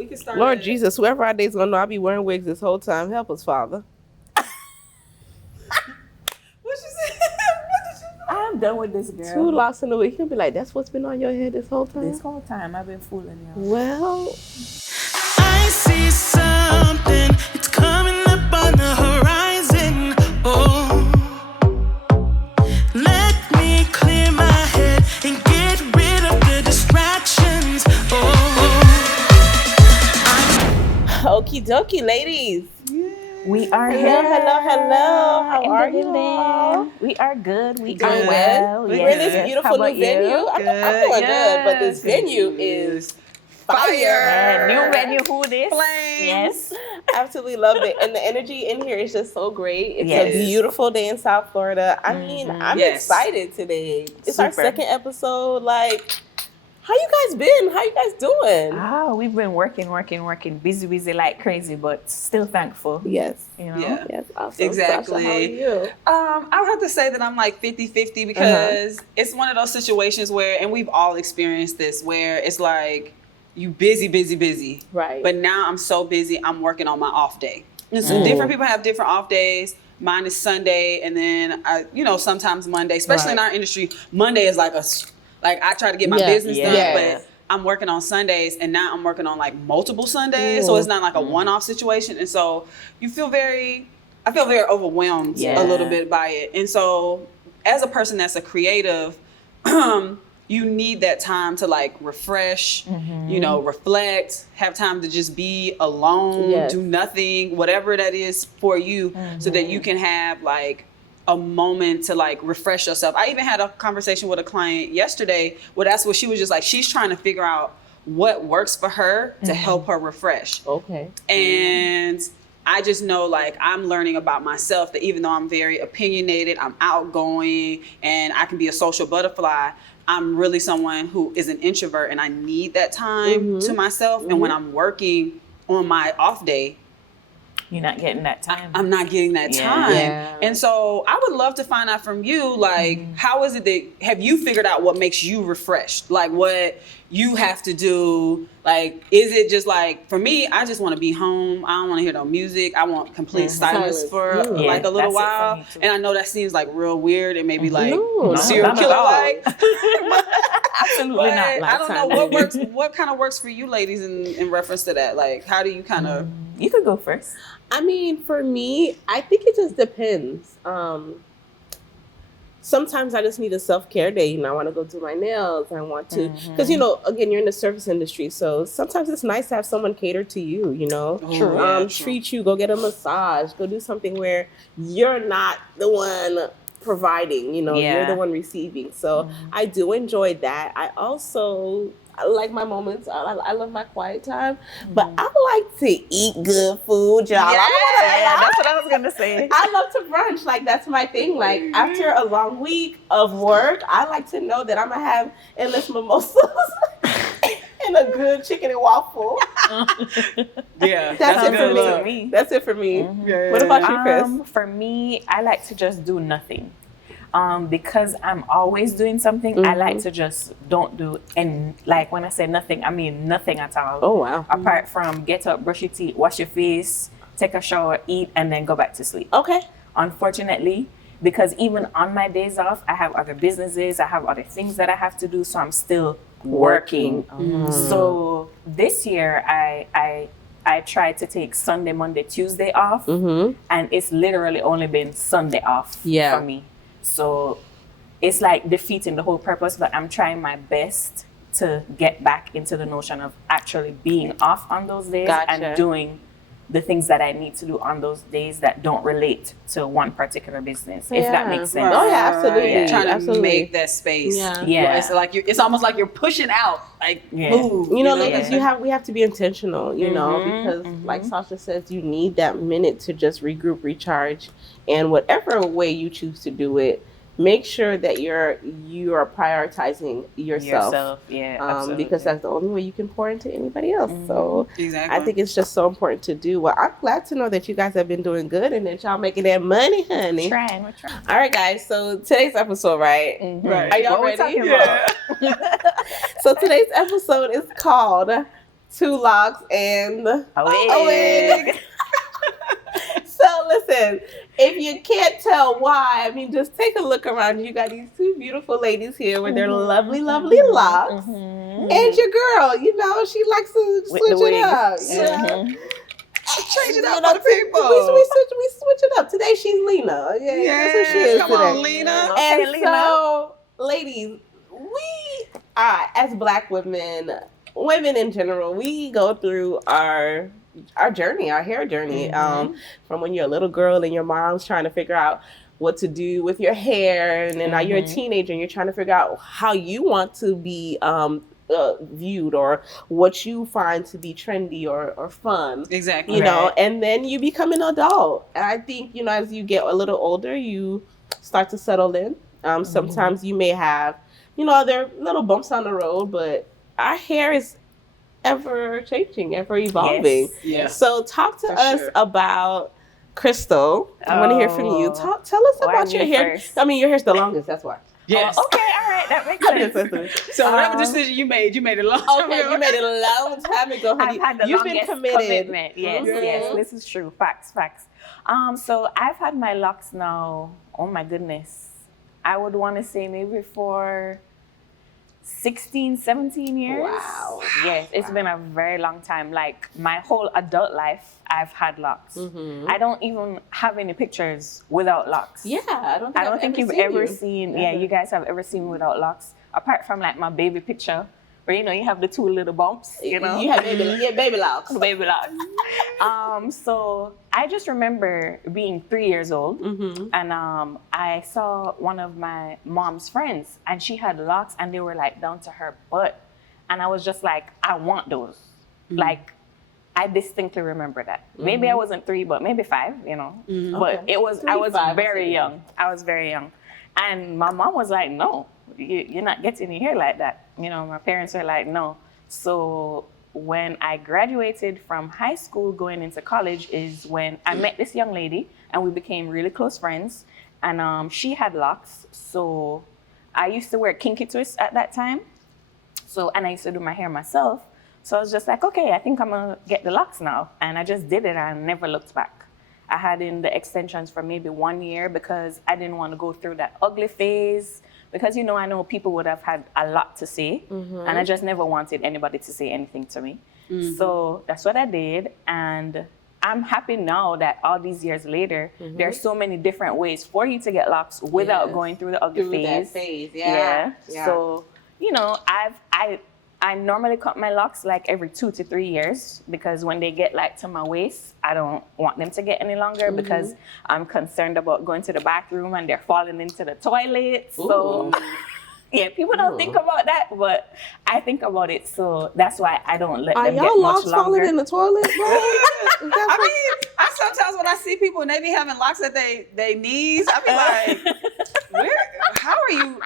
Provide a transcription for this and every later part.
We can start. Lord Jesus, whoever our date's gonna know I'll be wearing wigs this whole time. Help us, Father. What you said? What did you say? I'm done with this girl. 2 locks in a wig. He'll be like, that's what's been on your head this whole time? This whole time I've been fooling you. Well, I see something, it's coming up on the horizon. Oh, let me clear my head and get rid of the distractions. okie dokie, ladies. We are Hello, here. hello. How in are the you building. all? We are good. We Doing are well. well. We're Yes. in this How beautiful about new venue. you? I'm doing good, but this Yes. venue is fire. Yeah, new venue. Who this? Flames. Yes. Absolutely love it. And the energy in here is just so great. It's Yes. a beautiful day in South Florida. I mean, I'm Yes. excited today. It's our Super. second episode. Like, how you guys been? How you guys doing? Oh, we've been working, busy like crazy, but still thankful. Yes. You know. Yeah. Yes, awesome. Exactly. Sasha, how are you? I would have to say that I'm like 50-50 because it's one of those situations where, and we've all experienced this, where it's like you busy. Right. But now I'm so busy, I'm working on my off day. And so different people have different off days. Mine is Sunday, and then sometimes Monday, especially in our industry, Monday is like I try to get my business done, but I'm working on Sundays, and now I'm working on like multiple Sundays, so it's not like a one-off situation, and so I feel very overwhelmed a little bit by it. And so as a person that's a creative, you need that time to like refresh, reflect, have time to just be alone, do nothing, whatever that is for you, so that you can have like a moment to like refresh yourself. I even had a conversation with a client yesterday where that's what she was just like, she's trying to figure out what works for her to help her refresh. Okay. And I just know like I'm learning about myself that even though I'm very opinionated, I'm outgoing, and I can be a social butterfly, I'm really someone who is an introvert, and I need that time to myself. And when I'm working on my off day, You're not getting that time. I'm not getting that time. Yeah. And so I would love to find out from you, like, how is it that, have you figured out what makes you refreshed? Like what you have to do? Like, is it just like, for me, I just want to be home. I don't want to hear no music. I want complete silence for like a little while. And I know that seems like real weird and maybe like serial killer like. Absolutely not. I don't know what works. What kind of works for you ladies in reference to that? Like, how do you kind of... You could go first. I mean, for me, I think it just depends. Sometimes I just need a self-care day. I want to go do my nails. I want to, because, again, you're in the service industry. So sometimes it's nice to have someone cater to you, treat you, go get a massage, go do something where you're not the one providing, you're the one receiving. So I do enjoy that. I also... I like my moments. I love my quiet time, but I like to eat good food, y'all. Yeah, that's what I was gonna say. I love to brunch. Like, that's my thing. Like, after a long week of work, I like to know that I'm gonna have endless mimosas and a good chicken and waffle. Yeah, that's it for look. me. That's it for me. What about you, Chris? For me, I like to just do nothing. Because I'm always doing something, I like to just don't do, and like when I say nothing, I mean nothing at all. Oh, wow. Apart from get up, brush your teeth, wash your face, take a shower, eat, and then go back to sleep. Okay. Unfortunately, because even on my days off, I have other businesses, I have other things that I have to do, so I'm still working. So this year, I tried to take Sunday, Monday, Tuesday off, and it's literally only been Sunday off for me. So it's like defeating the whole purpose, but I'm trying my best to get back into the notion of actually being off on those days and doing the things that I need to do on those days that don't relate to one particular business, if that makes sense. Oh, yeah, absolutely. Yeah. Trying to make that space. Yeah. It's like it's almost like you're pushing out, like move. Ladies, we have to be intentional, because like Sasha says, you need that minute to just regroup, recharge, and whatever way you choose to do it, make sure that you are prioritizing yourself. Absolutely. Because that's the only way you can pour into anybody else. So I think it's just so important to do. Well, I'm glad to know that you guys have been doing good and that y'all making that money, honey. We're trying. All right, guys. So today's episode, right? Right. Are y'all What ready? we talking about? So today's episode is called 2 locks, and a a wig. So listen, if you can't tell why, I mean, just take a look around. You got these 2 beautiful ladies here with their lovely, lovely locks. And your girl, you know, she likes to With switch the it wig. up. Change it You up know, for the people. we switch it up. Today she's Lena. Yeah, that's what she is come today. on, Lena. Okay, And Lena. so, ladies, we are, as Black women in general, we go through our journey, our hair journey, from when you're a little girl and your mom's trying to figure out what to do with your hair, and then now you're a teenager and you're trying to figure out how you want to be viewed, or what you find to be trendy or fun. Exactly. You know, and then you become an adult. And I think, you know, as you get a little older, you start to settle in. Sometimes you may have, you know, other little bumps on the road, but our hair is ever changing, ever evolving. Yes. So talk to us about Crystal. I want to hear from you. Tell us about your hair. First? I mean, your hair's the longest, that's why. Yes. Okay, all right, that makes sense. So whatever decision you made a long time Okay, ago. you made it a long time ago, honey. I've had the You've longest been committed. commitment. Yes, yes, this is true. Facts. So I've had my locks now, oh my goodness, I would want to say maybe for 16, 17 years. Wow. Yes, it's been a very long time. Like my whole adult life, I've had locks. I don't even have any pictures without locks. Yeah, I don't think You've ever seen, you guys have ever seen me without locks. Apart from like my baby picture, where, you know, you have the 2 little bumps, you know. You have baby locks. Baby locks. So I just remember being 3 years old, and I saw one of my mom's friends, and she had locks, and they were like down to her butt, and I was just like, I want those. Like, I distinctly remember that. Maybe I wasn't 3, but maybe 5, you know. But it was, I was very young. I was very young. And my mom was like, no, you're not getting your hair like that. You know, my parents were like, no. So when I graduated from high school going into college is when I met this young lady, and we became really close friends. And she had locks. So I used to wear kinky twists at that time. So, and I used to do my hair myself. So I was just like, okay, I think I'm gonna get the locks now. And I just did it, and I never looked back. I had in the extensions for maybe 1 year because I didn't want to go through that ugly phase. Because, you know, I know people would have had a lot to say, and I just never wanted anybody to say anything to me. So that's what I did. And I'm happy now that all these years later, there are so many different ways for you to get locks without going through the ugly phase. That phase. Yeah. So, you know, I normally cut my locks like every 2 to 3 years, because when they get like to my waist, I don't want them to get any longer because I'm concerned about going to the bathroom and they're falling into the toilet. So yeah, people don't think about that, but I think about it. So that's why I don't let them get much longer. Are y'all locks falling in the toilet, bro? I mean, I sometimes when I see people and they be having locks at they knees, I be like, how are you?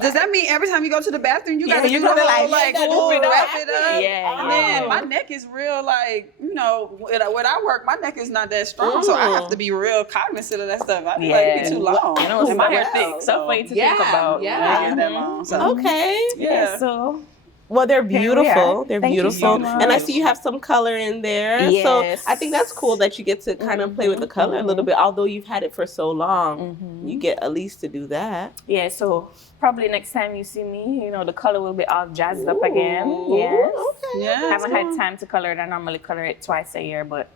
Does that mean every time you go to the bathroom, you gotta do the whole like wrap it up? Yeah. And then my neck is real, like, you know, when I work, my neck is not that strong, so I have to be real cognizant of that stuff. I be like, it be too long. You know, my hair thick, so funny to think about. Yeah, that long. So. Okay. Yeah. So. Well, they're beautiful. They're Thank you beautiful. so much. And I see you have some color in there. Yes. So I think that's cool that you get to kind of play with the color a little bit. Although you've had it for so long, you get at least to do that. Yeah, so probably next time you see me, you know, the color will be all jazzed up again. Yes. Okay. Yeah. I haven't had time to color it. I normally color it twice a year, but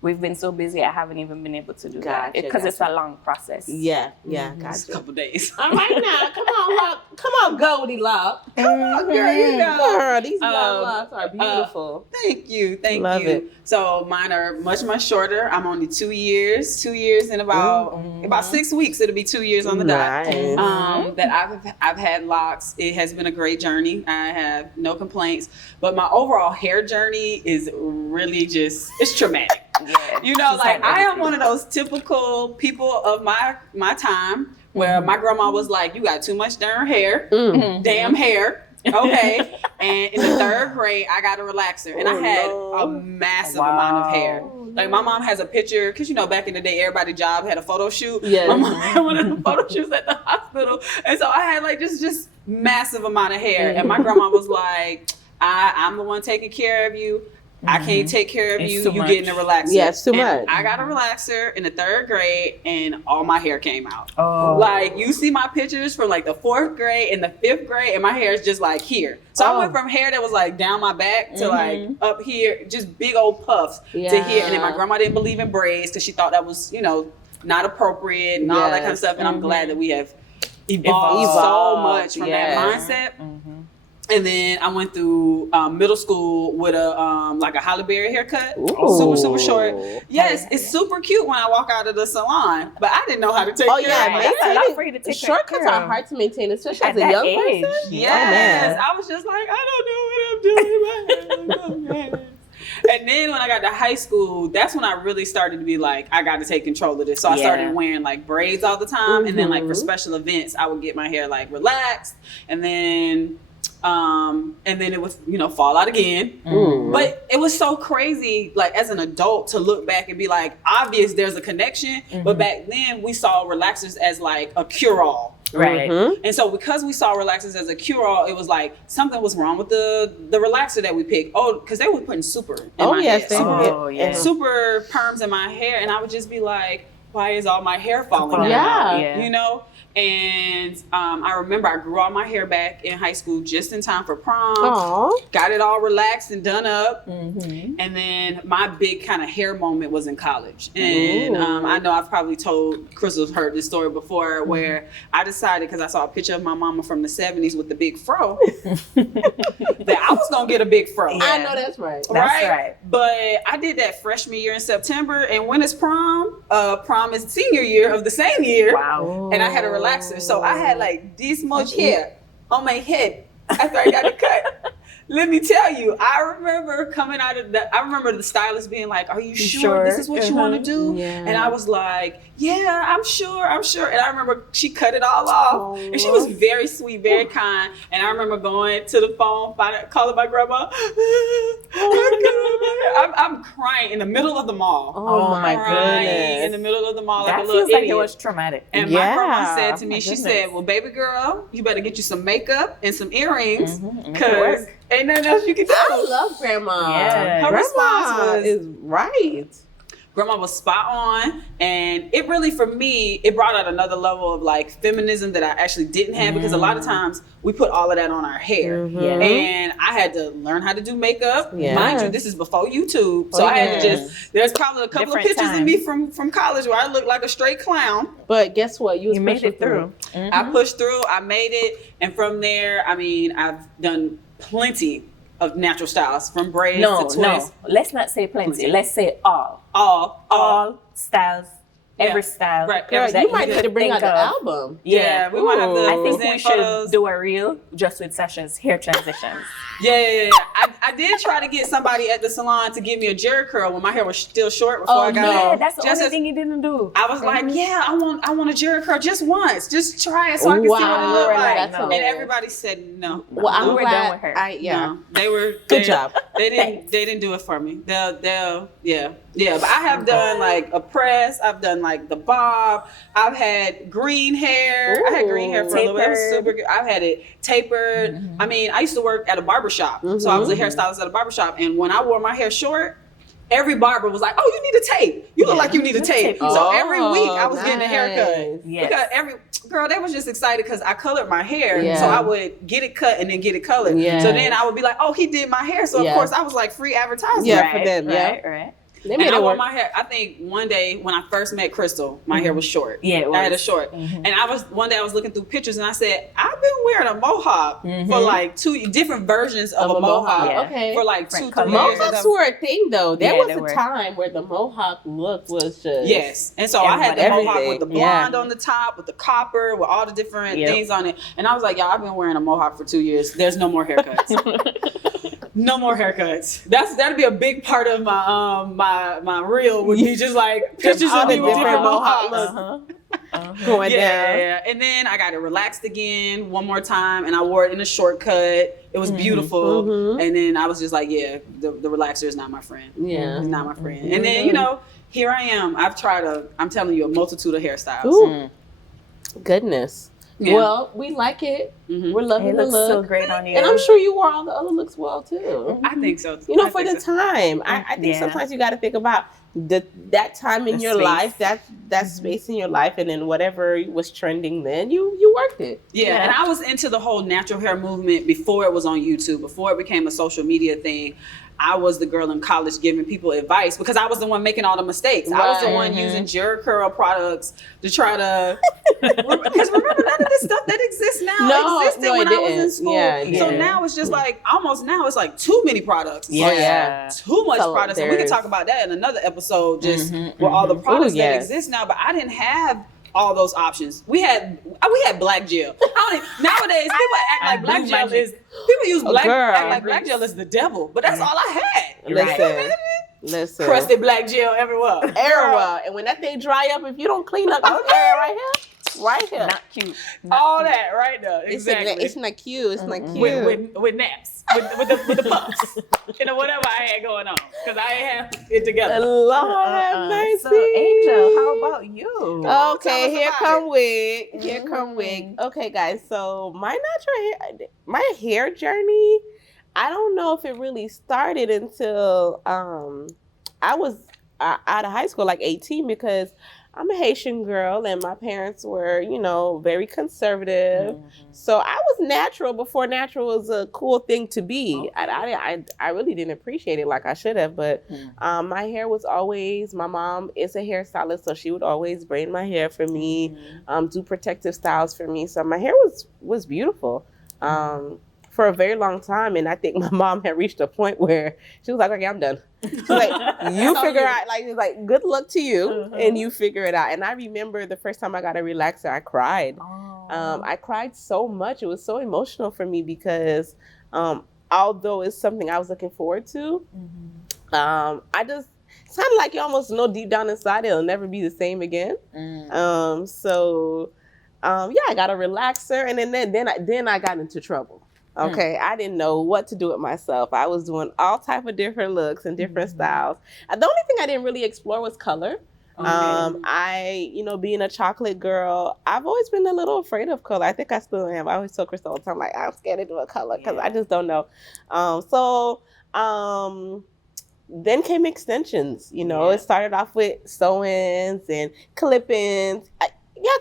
we've been so busy, I haven't even been able to do that because it's a long process. Yeah, Just a couple days. All right now, come on, Lock. Come on, Goldie Lock. Come on, girl, you know. Girl, these locks are beautiful. Thank you. Love you. it. So mine are much, much shorter. I'm only 2 years. 2 years in about 6 weeks. It'll be 2 years on the dot. Nice. That I've had locks. It has been a great journey. I have no complaints. But my overall hair journey is really it's traumatic. Yeah. You know, like I am one of those typical people of my time where my grandma was like, you got too much darn hair, damn hair. Okay. And in the 3rd grade, I got a relaxer and I had a massive amount of hair. Like my mom has a picture, because you know, back in the day, everybody's job had a photo shoot. Yes. My mom had one of the photo shoots at the hospital. And so I had like just massive amount of hair. And my grandma was like, I'm the one taking care of you. I can't take care of It's you. too You much. getting a relaxer. Yeah, it's too And much. I got a relaxer in the 3rd grade, and all my hair came out. Oh. Like, you see my pictures from like the 4th grade and the 5th grade, and my hair is just like here. So I went from hair that was like down my back to like up here, just big old puffs to here. And then my grandma didn't believe in braids because she thought that was, not appropriate and all that kind of stuff. And I'm glad that we have evolved so much from that mindset. And then I went through middle school with a like a Halle Berry haircut, super short. Yes, it's super cute when I walk out of the salon, but I didn't know how to take care of it. That's a lot for you to take Shortcuts care are of. hard to maintain, especially At as a that young age. person. Yes, I was just like, I don't know what I'm doing. And then when I got to high school, that's when I really started to be like, I got to take control of this. So I started wearing like braids all the time, and then like for special events, I would get my hair like relaxed, and then it would, fall out again. But it was so crazy, like as an adult, to look back and be like, obvious there's a connection. But back then we saw relaxers as like a cure-all. Right. And so because we saw relaxers as a cure-all, it was like something was wrong with the relaxer that we picked. Oh, because they were putting super in my hair. Yeah. Super perms in my hair. And I would just be like, why is all my hair falling out? Yeah. And I remember I grew all my hair back in high school just in time for prom. Aww. Got it all relaxed and done up. And then my big kind of hair moment was in college. And I know I've probably told Crystal's heard this story before, where I decided, because I saw a picture of my mama from the 70s with the big fro, that I was going to get a big fro. I know that's right. That's right. But I did that freshman year in September. And when is prom? Prom is senior year of the same year. Wow. And I had a relaxer. So I had like this much hair on my head after I got it cut. Let me tell you, I remember the stylist being like, are you sure this is what you want to do? Yeah. And I was like, yeah, I'm sure. And I remember she cut it all off. And she was very sweet, very kind. And I remember going to the phone, calling my grandma. I'm crying in the middle of the mall. Oh my Crying goodness. in the middle of the mall That like a little feels like idiot. it was traumatic. And my grandma said to me, she said, well, baby girl, you better get you some makeup and some earrings, because ain't nothing else you can do. I love grandma. Yeah. Her response is right. Grandma was spot on, and it really, for me, it brought out another level of like feminism that I actually didn't have, because a lot of times we put all of that on our hair. And I had to learn how to do makeup. Mind you, this is before YouTube, so I had to there's probably a couple of pictures of me from college where I looked like a straight clown. But guess what? You made it through. I pushed through, I made it, and from there, I mean, I've done plenty of natural styles, from braids to twists. No, let's not say plenty. Let's say all styles, every style. Right. Girl, that you might could need to bring out think the of. album. Yeah, we might have to. I think we present should photos. do a reel just with Sasha's hair transitions. Yeah. I did try to get somebody at the salon to give me a jerry curl when my hair was still short before I got Yeah, it. that's the only thing you didn't do. I was like, yeah, I want a jerry curl just once, just try it so I can see what it look like. That's And hilarious. everybody said no. Well, I'm We're glad. done with her. No, they were Good job. They didn't do it for me. They'll But I have done like a press. I've done like the bob. I've had green hair. I had green hair for a little bit. It was super good. I've had it tapered. I mean, I used to work at a barbershop, so I was a hairstylist at a barbershop. And when I wore my hair short, every barber was like, "Oh, you need a tape. You look like you need a tape." So every week I was getting a haircut. Yes. Because they was just excited because I colored my hair. Yeah. So I would get it cut and then get it colored. Yeah. So then I would be like, "Oh, he did my hair." So of course I was like free advertising. Yeah, for them. Right. They And made I it wore work. my hair. I think one day when I first met Crystal, my hair was short. Yeah, it I had a was. short. And one day I was looking through pictures and I said, I've been wearing a mohawk for like 2 different versions of a mohawk. Yeah. Okay. For like 2-3 years. Mohawks were a thing though. There Yeah, was they a were. time where the mohawk look was just Yes. And so I had the Everything. mohawk with the blonde on the top, with the copper, with all the different things on it. And I was like, y'all, I've been wearing a mohawk for 2 years. There's no more haircuts. No more haircuts. That'd be a big part of my my reel, would be just like pictures all of the me with different different mohawks. mohawks going down. Yeah. And then I got it relaxed again one more time, and I wore it in a shortcut. It was beautiful. And then I was just like, yeah, the relaxer is not my friend. Yeah. It's not my friend. And then, here I am. I'm telling you, a multitude of hairstyles. Ooh. Goodness. Yeah. Well, we like it. Mhm. We're loving It the looks look. so great on you. And I'm sure you wore all the other looks well too. I think so. You know, I for think the so. time. I think Yeah. sometimes you got to think about that time in The your space. life, that space in your life, and then whatever was trending then, you worked it. Yeah, Yeah. and I was into the whole natural hair movement before it was on YouTube, before it became a social media thing. I was the girl in college giving people advice because I was the one making all the mistakes. I was the Right. one using Jerry Curl products to try to. Because remember, none of this stuff that exists now existed no, when it I was in didn't. school. Yeah, it So didn't. now it's just like now it's like too many products. It's like Yeah. too much So products, and we can there's- talk about that in another episode. Just with all the products Ooh, that yes. exist now, but I didn't have all those options. We had black gel. Nowadays people act like black gel is people use black girl. act like black gel is the devil, but that's all I had. Listen. Crusted black gel everywhere. Everywhere. And when that thing dry up, if you don't clean up this area right here. Not cute. All that right there. It's Exactly. it's not cute. It's not cute. With naps, with the puffs, whatever I had going on, because I ain't have it together. Lord have mercy. So, Angel, how about you? Tell Okay, us here about come it. wig. Here come wig. Okay, guys. So my hair journey, I don't know if it really started until I was out of high school, like 18, because I'm a Haitian girl and my parents were, very conservative. So I was natural before natural was a cool thing to be. I really didn't appreciate it like I should have, but my hair was always, my mom is a hairstylist, so she would always braid my hair for me, do protective styles for me. So my hair was beautiful. For a very long time, and I think my mom had reached a point where she was like, "Okay, I'm done." She's like, "You figure out." Like, it's like, "Good luck to you, and you figure it out." And I remember the first time I got a relaxer, I cried. I cried so much; it was so emotional for me because, although it's something I was looking forward to, it's kind of like you almost know deep down inside it'll never be the same again. I got a relaxer, and then I got into trouble. Okay, I didn't know what to do with myself. I was doing all type of different looks and different styles. The only thing I didn't really explore was color. Being a chocolate girl, I've always been a little afraid of color. I think I still am. I always tell Crystal all the time, like, I'm scared to do a color because I just don't know. Then came extensions. It started off with sew-ins and clip-ins.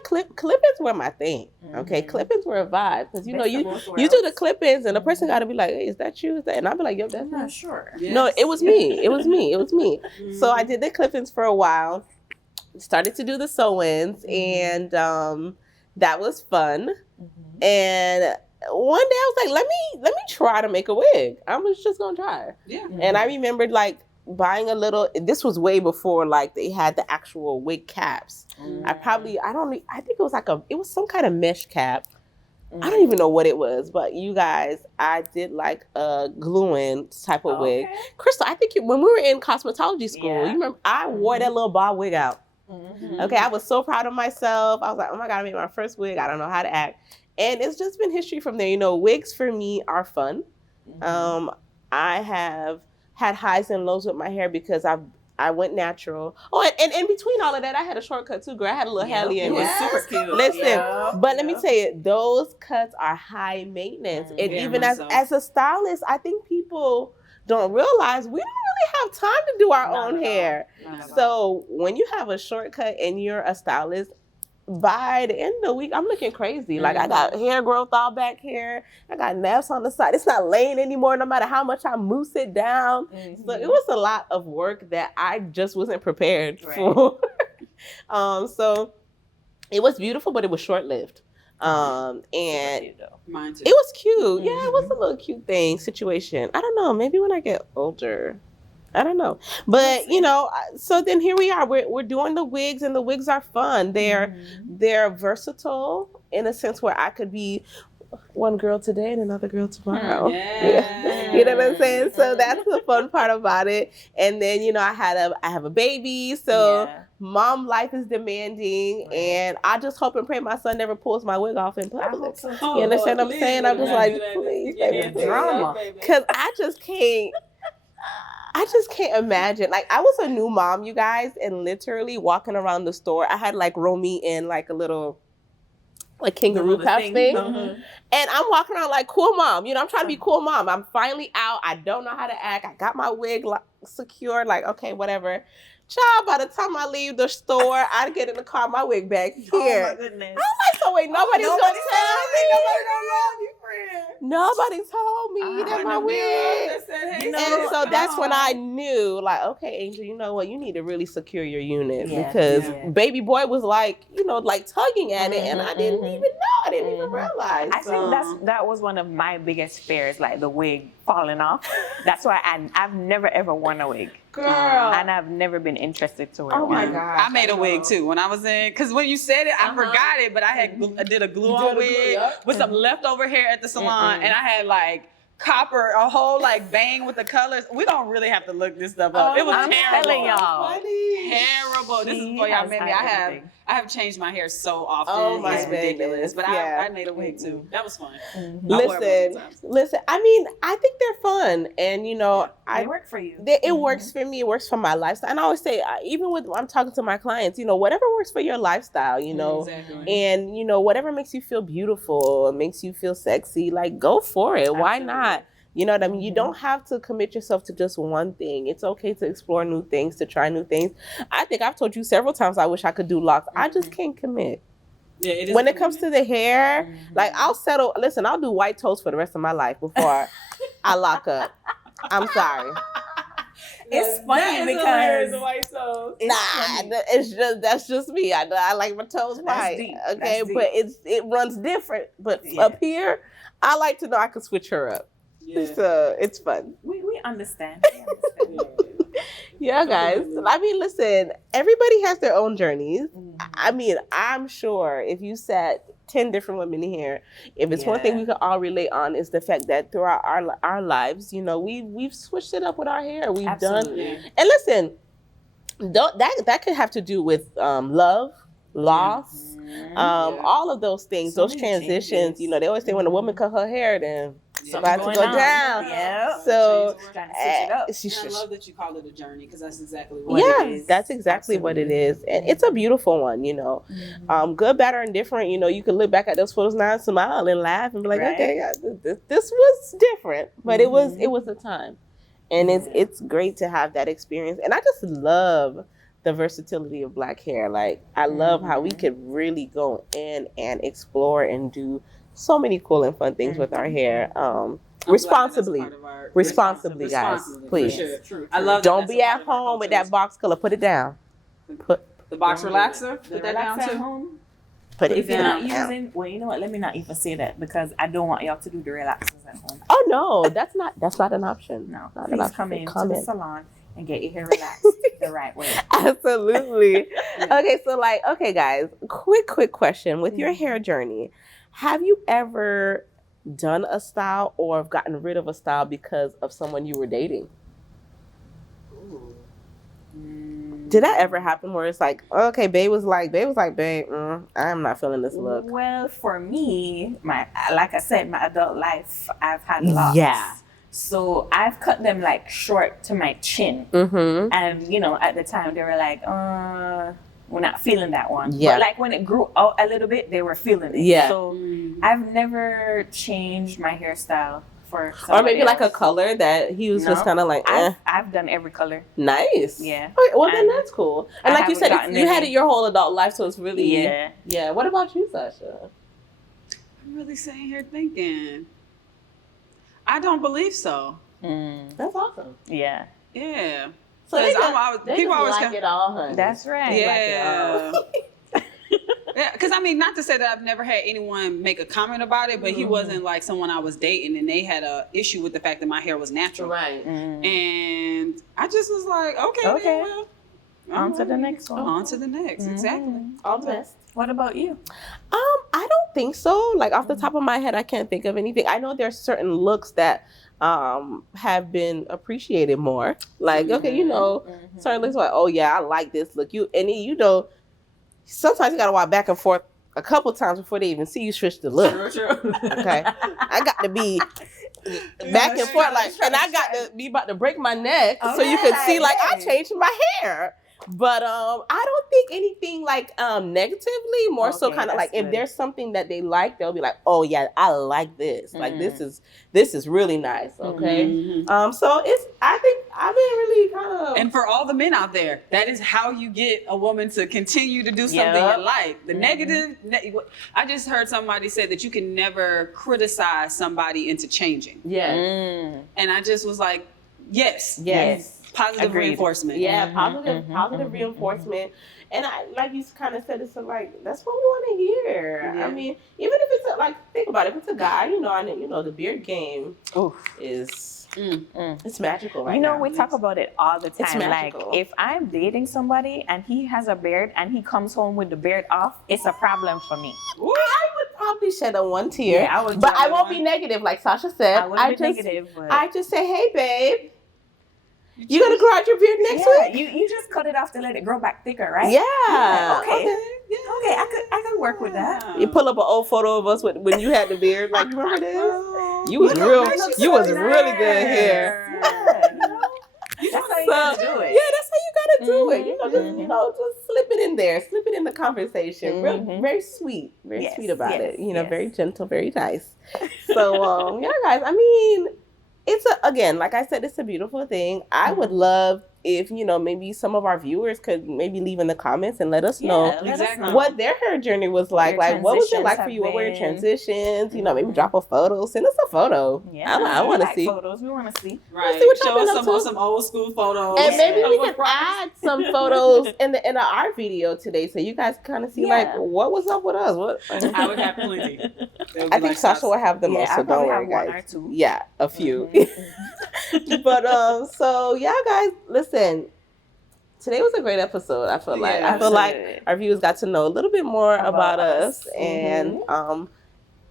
Clip-ins were my thing. Okay, clip-ins were a vibe because you do the clip-ins and the person got to be like, "Hey, is that you?" And I'll be like, "Yo, that's I'm me." not sure. Yes. No, it was me. It was me. So I did the clip-ins for a while. Started to do the sew-ins, and that was fun. And one day I was like, let me try to make a wig. I was just gonna try. Yeah. And I remembered like buying a little. This was way before like they had the actual wig caps. I think it was some kind of mesh cap. I don't even know what it was, but you guys, I did like a glue-in type of wig. Crystal, I think when we were in cosmetology school, you remember I wore that little bob wig out. Okay, I was so proud of myself. I was like, oh my God, I made my first wig. I don't know how to act. And it's just been history from there. Wigs for me are fun. I have had highs and lows with my hair because I went natural. Oh, and in between all of that, I had a shortcut too, girl. I had a little Hallie in It me. was super cute. Listen, but let me tell you, those cuts are high maintenance. And Very even much as a stylist, I think people don't realize we don't really have time to do our own hair. So when you have a shortcut and you're a stylist, by the end of the week, I'm looking crazy. Like I got hair growth all back here. I got naps on the side. It's not laying anymore, no matter how much I mousse it down. So it was a lot of work that I just wasn't prepared for. So it was beautiful, but it was short-lived. And Mine too. it was cute. Yeah, it was a little cute situation. I don't know. Maybe when I get older. I don't know. But, so then here we are. We're doing the wigs, and the wigs are fun. They're versatile in a sense where I could be one girl today and another girl tomorrow. Yeah. You know what I'm saying? So that's the fun part about it. And then, I have a baby. So mom life is demanding. And I just hope and pray my son never pulls my wig off in public. You understand what I'm saying? I'm just like, please, baby. Drama. Because I just can't imagine. Like, I was a new mom, you guys, and literally walking around the store, I had like Romy in like a little like kangaroo pouch thing. Uh-huh. And I'm walking around like cool mom. You know, I'm trying to be cool mom. I'm finally out. I don't know how to act. I got my wig secured. Like, okay, whatever. Child, by the time I leave the store, I get in the car, my wig back here. Oh my goodness. I'm like, so wait, nobody's gonna tell me. Nobody gonna love you, friend. Nobody told me that my wig. And so that's when I knew, like, okay, Angel, you know what? You need to really secure your unit because baby boy was like, you know, like tugging at it, and I didn't even know. I didn't even realize. I think that was one of my biggest fears, like the wig falling off. That's why I've never ever worn a wig. Girl. And I've never been interested to wear one. Oh my gosh. I made a wig too when I was in, because when you said it, I forgot it, but I did a glue-on wig with some leftover hair at the salon, and I had like copper, a whole like bang with the colors. We don't really have to look this stuff up. It was I'm terrible. telling y'all. Terrible. This is before y'all met me. I have changed my hair so often. Oh my it's ridiculous. But yeah. I made a wig too. That was fun. Listen. I mean, I think they're fun, and you know, They work for you. It works for me. It works for my lifestyle. And I always say, even when I'm talking to my clients, you know, whatever works for your lifestyle, you know, and you know, whatever makes you feel beautiful, makes you feel sexy, like go for it. Absolutely. Why not? You know what I mean? You don't have to commit yourself to just one thing. It's okay to explore new things, to try new things. I think I've told you several times I wish I could do locks. I just can't commit. Yeah, it is when it comes to the hair, like I'll do white toast for the rest of my life before I lock up. I'm sorry. It's funny because that's just me. I like my toes white. Deep. Okay, but it runs different. But up here, I like to know I can switch her up. Yeah. So it's fun. We understand. Yeah, guys. I mean, listen, everybody has their own journeys. I mean, I'm sure if you sat 10 different women here, if it's one thing we could all relate on is the fact that throughout our lives, you know, we've switched it up with our hair. We've done. And listen, that could have to do with love, loss, all of those things, those transitions. Changes. You know, they always say when a woman cut her hair, then it's about to go down. Yeah. So I love that you call it a journey because that's exactly what it is. That's exactly what it is. And it's a beautiful one, you know. Good, bad, or indifferent, you know, you can look back at those photos now and smile and laugh and be like, okay, this was different, but it was a time. And it's great to have that experience. And I just love the versatility of Black hair. Like, I love how we could really go in and explore and do so many cool and fun things with our hair. Responsibly, guys. Please. True. I love. Don't be at home with that box color. Put it down. Put the box relaxer. Put that down too. Put it if you're down. not using, well, you know what? Let me not even say that because I don't want y'all to do the relaxers at home. Oh no, that's not an option. No, not please come in to the salon and get your hair relaxed the right way. Absolutely. Okay, guys. Quick question with your hair journey. Have you ever done a style or have gotten rid of a style because of someone you were dating? Did that ever happen where it's like, okay, babe was like, babe, I'm not feeling this look? Well, for me, like I said, my adult life, I've had locks. Yeah. So I've cut them like short to my chin. And, you know, at the time they were like, we're not feeling that one. Yeah. But like when it grew out a little bit, they were feeling it. Yeah. So I've never changed my hairstyle for or maybe else. Like a color that he was just kind of like, I've done every color. Nice. Yeah. Okay, well, then that's cool. And like you said, you had it your whole adult life, so it's really... Yeah. What about you, Sasha? I'm really sitting here thinking. I don't believe so. That's awesome. Yeah. Yeah. So people always like it all, honey. That's right. Yeah. Yeah, because I mean, not to say that I've never had anyone make a comment about it, but he wasn't like someone I was dating, and they had a issue with the fact that my hair was natural. Right. And I just was like, okay. Well, on to the next one. On to the next, exactly. All the best. What about you? I don't think so. Like off the top of my head, I can't think of anything. I know there's certain looks that have been appreciated more. Like, okay, you know, certain looks like, oh yeah, I like this look. You know, sometimes you gotta walk back and forth a couple times before they even see you switch the look. True. Okay, I got to be back and forth, like, and I got to be about to break my neck so you can see, like, I changed my hair. But I don't think anything like negatively, more so Okay, kind of like that's if good. there's something that they like, they'll be like, oh yeah, I like this. Like this is really nice. Okay. So I think I've been really kind of And for all the men out there, that is how you get a woman to continue to do something Yep. in life. The negative, I just heard somebody say that you can never criticize somebody into changing. yes. And I just was like, yes. Yes. Positive Agreed. reinforcement. Yeah, positive reinforcement. And I like you kind of said, it's like that's what we want to hear. Yeah. I mean, even if it's like think about it, if it's a guy, the beard game is it's magical right You know, now. we talk about it all the It's time. Like, magical. if I'm dating somebody and he has a beard and he comes home with the beard off, it's a problem for me. I would probably shed a one tear, Yeah, I would but shed I a won't one. be negative like Sasha said. I wouldn't be negative, but I just say, hey babe, you gonna grow out your beard next week? you just cut it off to let it grow back thicker, right? Yeah. Okay. Yeah. Okay, I can work with that. You pull up an old photo of us when you had the beard. Like, you remember this? You was really good here. Yeah, that's how you gotta do it. Yeah, that's how you gotta do it. Just slip it in there, slip it in the conversation. Very sweet, Yes, sweet about yes, it. yes. Very gentle, very nice. So, yeah, guys. I mean, again, like I said, it's a beautiful thing. I would love if maybe some of our viewers could maybe leave in the comments and let us know let us know. what their hair journey was like. Your Like, what was it transitions like for have you? What were your been. transitions? Maybe drop a photo. Send us a photo. Yeah, I want to like see. photos. We want to see. Right. see what y'all Show been us up to. some old school photos. And maybe we Of can add some photos in the art video today, so you guys kind of see like what was up with us. What I would have plenty. I think Sasha will have the most, I so don't probably worry, have one guys. or two. Yeah, a few. But so yeah, guys, listen. Today was a great episode. I feel like absolutely. our viewers got to know a little bit more about us, and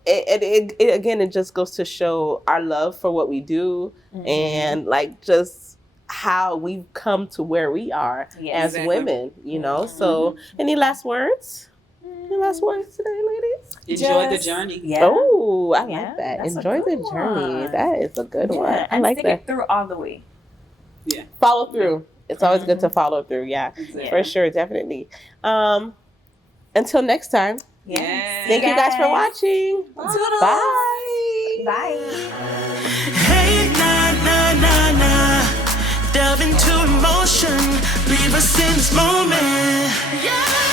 it again, it just goes to show our love for what we do, and like just how we've come to where we are as women. So any last words? Any last words today, ladies? Enjoy the journey. Yeah. Oh, I Yeah, like that. that's a Enjoy the good journey. one. That is a good one. I And like stick that. it through all the way. Yeah. Follow through. It's always good to follow through. Yeah, for sure, definitely. Until next time. Yes. Thank you guys for watching. Toodles. Bye. Bye. Hey, delve into emotion, leave us in this moment. Yeah.